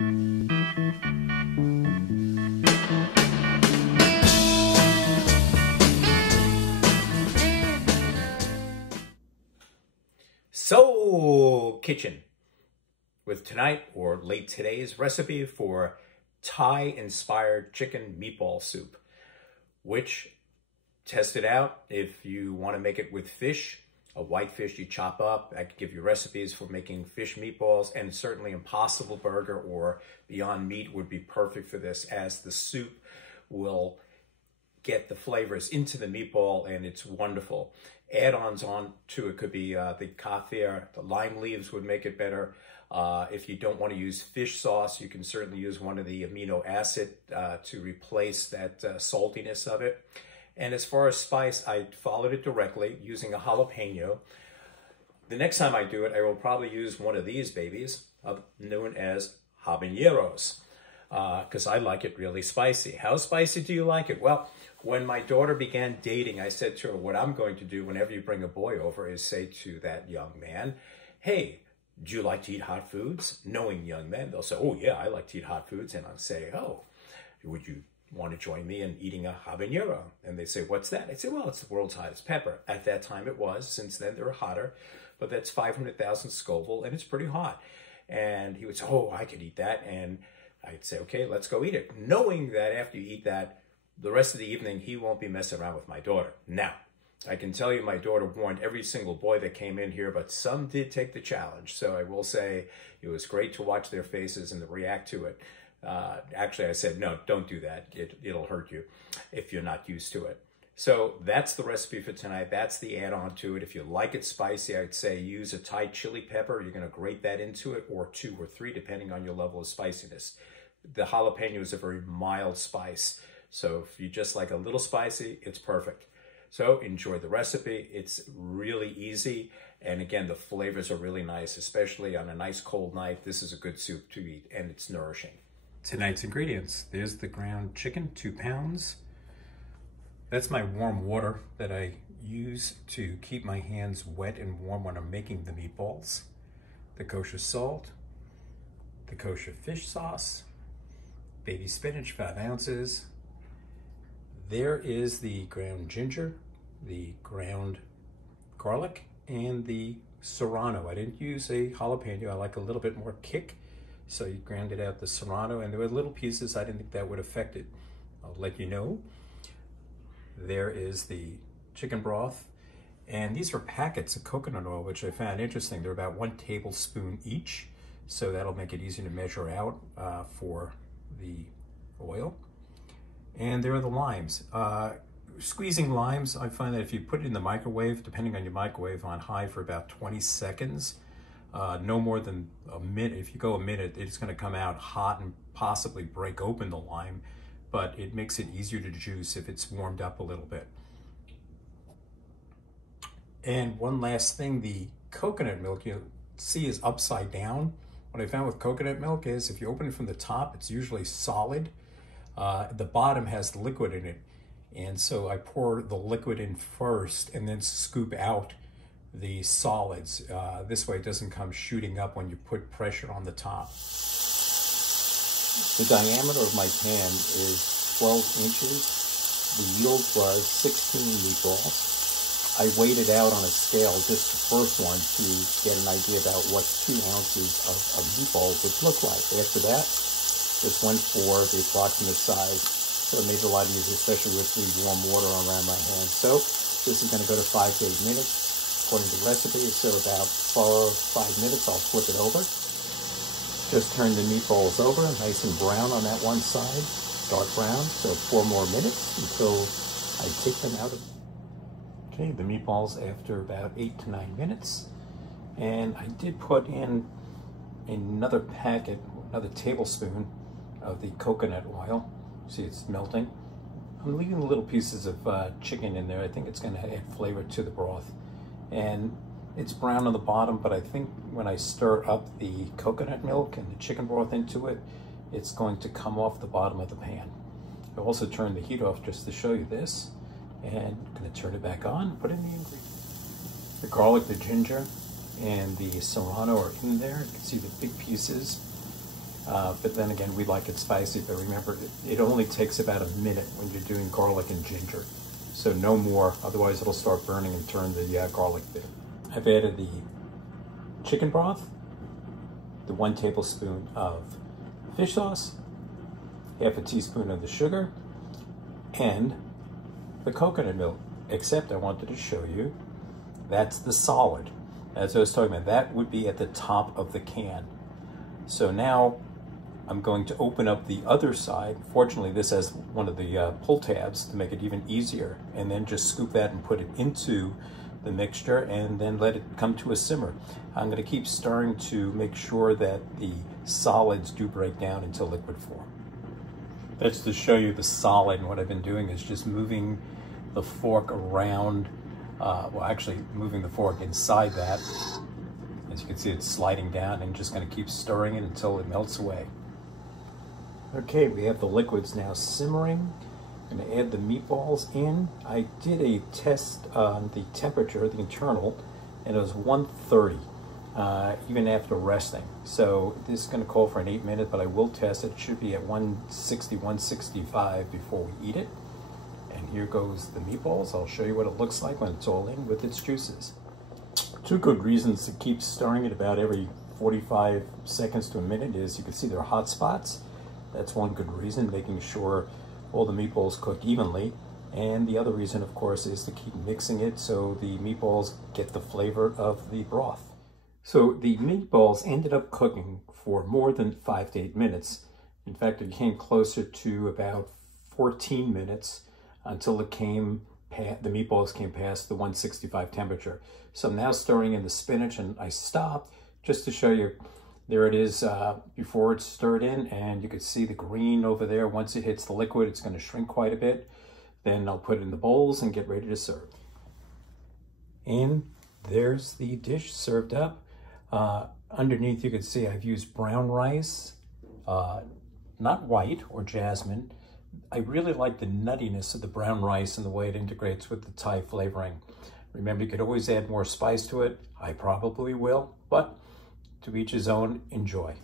So, kitchen, with tonight or late today's recipe for Thai-inspired chicken meatball soup, which, test it out if you want to make it with fish, a white fish you chop up. I could give you recipes for making fish meatballs, and certainly Impossible Burger or Beyond Meat would be perfect for this, as the soup will get the flavors into the meatball, and it's wonderful. Add-ons on to it could be the kaffir, the lime leaves would make it better. If you don't want to use fish sauce, you can certainly use one of the amino acid to replace that saltiness of it. And as far as spice, I followed it directly using a jalapeno. The next time I do it, I will probably use one of these babies, known as habaneros, because I like it really spicy. How spicy do you like it? Well, when my daughter began dating, I said to her, what I'm going to do whenever you bring a boy over is say to that young man, hey, do you like to eat hot foods? Knowing young men, they'll say, oh yeah, I like to eat hot foods. And I'll say, oh, would you want to join me in eating a habanero? And they say, what's that? I say, well, it's the world's hottest pepper. At that time it was. Since then they're hotter, but that's 500,000 Scoville and it's pretty hot. And he would say, oh, I could eat that. And I'd say, okay, let's go eat it. Knowing that after you eat that, the rest of the evening, he won't be messing around with my daughter. Now, I can tell you my daughter warned every single boy that came in here, but some did take the challenge. So I will say it was great to watch their faces and to react to it. Actually, I said, no, don't do that. It'll hurt you if you're not used to it. So that's the recipe for tonight. That's the add-on to it. If you like it spicy, I'd say use a Thai chili pepper. You're going to grate that into it, or 2 or 3, depending on your level of spiciness. The jalapeno is a very mild spice. So if you just like a little spicy, it's perfect. So enjoy the recipe. It's really easy. And again, the flavors are really nice, especially on a nice cold night. This is a good soup to eat, and it's nourishing. Tonight's ingredients. There's the ground chicken, 2 pounds. That's my warm water that I use to keep my hands wet and warm when I'm making the meatballs. The kosher salt, the kosher fish sauce, baby spinach, 5 ounces. There is the ground ginger, the ground garlic, and the serrano. I didn't use a jalapeno. I like a little bit more kick. So you grounded out the serrano, and there were little pieces. I didn't think that would affect it. I'll let you know. There is the chicken broth. And these are packets of coconut oil, which I found interesting. They're about 1 tablespoon each. So that'll make it easy to measure out for the oil. And there are the limes. Squeezing limes, I find that if you put it in the microwave, depending on your microwave, on high for about 20 seconds, no more than a minute. If you go a minute, it's going to come out hot and possibly break open the lime, but it makes it easier to juice if it's warmed up a little bit. And one last thing, the coconut milk you see is upside down. What I found with coconut milk is if you open it from the top, it's usually solid. The bottom has liquid in it. And so I pour the liquid in first and then scoop out the solids. This way it doesn't come shooting up when you put pressure on the top. The diameter of my pan is 12 inches. The yield was 16 meatballs. I weighed it out on a scale, just the first one, to get an idea about what 2 ounces of meatballs would look like. After that, just went for the approximate size, so it made it a lot easier, especially with the warm water around my hands. So this is going to go to 5 to 8 minutes, according to the recipe. So about 4 or 5 minutes, I'll flip it over. Just turn the meatballs over, nice and brown on that one side, dark brown. So 4 more minutes until I take them out. Okay, the meatballs after about 8 to 9 minutes, and I did put in another packet, another tablespoon of the coconut oil. See, it's melting. I'm leaving little pieces of chicken in there. I think it's going to add flavor to the broth. And it's brown on the bottom, but I think when I stir up the coconut milk and the chicken broth into it, it's going to come off the bottom of the pan. I also turned the heat off just to show you this. And I'm going to turn it back on, put in the ingredients. The garlic, the ginger, and the serrano are in there. You can see the big pieces. But then again, we like it spicy, but remember, it only takes about a minute when you're doing garlic and ginger. So no more, otherwise it'll start burning and turn the garlic bitter. I've added the chicken broth, the 1 tablespoon of fish sauce, half a teaspoon of the sugar, and the coconut milk. Except I wanted to show you, that's the solid. As I was talking about, that would be at the top of the can. So now I'm going to open up the other side. Fortunately, this has one of the pull tabs to make it even easier, and then just scoop that and put it into the mixture and then let it come to a simmer. I'm going to keep stirring to make sure that the solids do break down into liquid form. That's to show you the solid, and what I've been doing is just moving the fork around, well, actually moving the fork inside that. As you can see, it's sliding down, and just going to keep stirring it until it melts away. Okay, we have the liquids now simmering. I'm going to add the meatballs in. I did a test on the temperature, the internal, and it was 130, even after resting. So this is going to call for an 8-minute, but I will test it. It should be at 160, 165 before we eat it. And here goes the meatballs. I'll show you what it looks like when it's all in with its juices. 2 good reasons to keep stirring it about every 45 seconds to a minute is you can see there are hot spots. That's one good reason, making sure all the meatballs cook evenly. And the other reason, of course, is to keep mixing it so the meatballs get the flavor of the broth. So the meatballs ended up cooking for more than 5 to 8 minutes. In fact, it came closer to about 14 minutes until the meatballs came past the 165 temperature. So I'm now stirring in the spinach, and I stopped just to show you. There it is before it's stirred in, and you can see the green over there. Once it hits the liquid, it's going to shrink quite a bit. Then I'll put it in the bowls and get ready to serve. And there's the dish served up. Underneath, you can see I've used brown rice, not white or jasmine. I really like the nuttiness of the brown rice and the way it integrates with the Thai flavoring. Remember, you could always add more spice to it. I probably will, but to each his own. Enjoy.